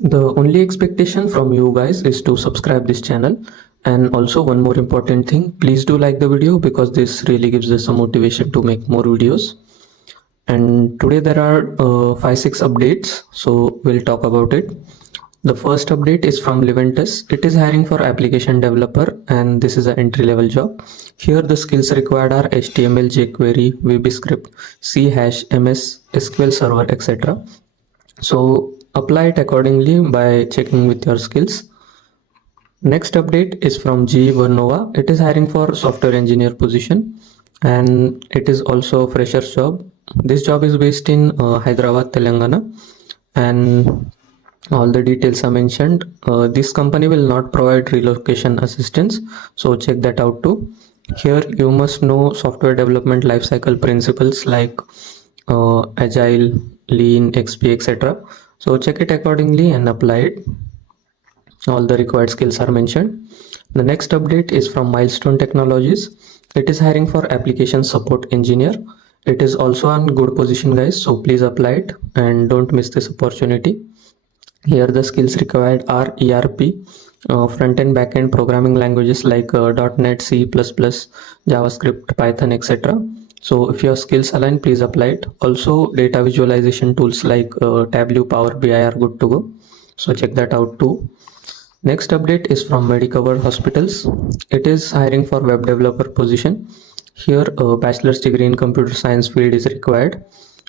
The only expectation from you guys is to subscribe this channel, and also one more important thing, please do like the video because this really gives us some motivation to make more videos. And today there are 5-6 updates, so we'll talk about it. The first update is from Lendus. It is hiring for application developer, and this is an entry level job. Here the skills required are HTML, jQuery, VBScript, C hash, MS, SQL Server, etc. So apply it accordingly by checking with your skills. Next update is from Vernova. It is hiring for software engineer position, and it is also a fresher's job. This job is based in Hyderabad, Telangana, and all the details are mentioned. This company will not provide relocation assistance, so check that out too. Here you must know software development lifecycle principles like agile, lean, XP, etc. So check it accordingly and apply it. All the required skills are mentioned. The next update is from Milestone Technologies. It is hiring for application support engineer. It is also on good position, guys, so please apply it and don't miss this opportunity. Here the skills required are ERP, front-end, back-end programming languages like .NET, C++, JavaScript, Python, etc. So if your skills align, please apply it. Also data visualization tools like Tableau, Power BI are good to go. So check that out too. Next update is from Medicover Hospitals. It is hiring for web developer position. Here a bachelor's degree in computer science field is required.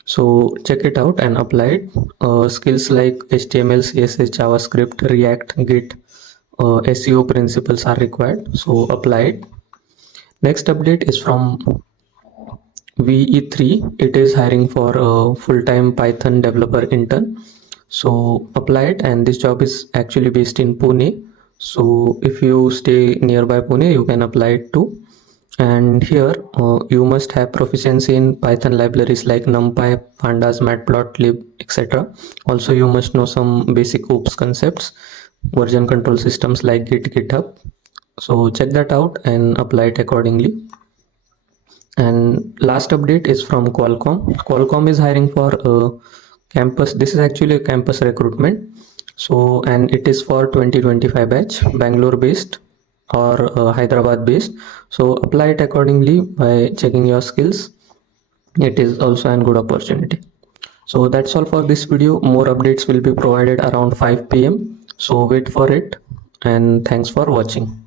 So check it out and apply it. Skills like HTML, CSS, JavaScript, React, Git, SEO principles are required. So apply it. Next update is from VE3. It is hiring for a full-time Python developer intern. So apply it, and this job is actually based in Pune. So if you stay nearby Pune, you can apply it too. And here you must have proficiency in Python libraries like NumPy, Pandas, Matplotlib, etc. Also you must know some basic OOPS concepts, version control systems like Git, GitHub. So check that out and apply it accordingly. And last update is from Qualcomm. Qualcomm is hiring for campus. This is actually a campus recruitment. So, and it is for 2025 batch, Bangalore based or Hyderabad based. So apply it accordingly by checking your skills. It is also a good opportunity. So that's all for this video. More updates will be provided around 5 p.m. So wait for it, and thanks for watching.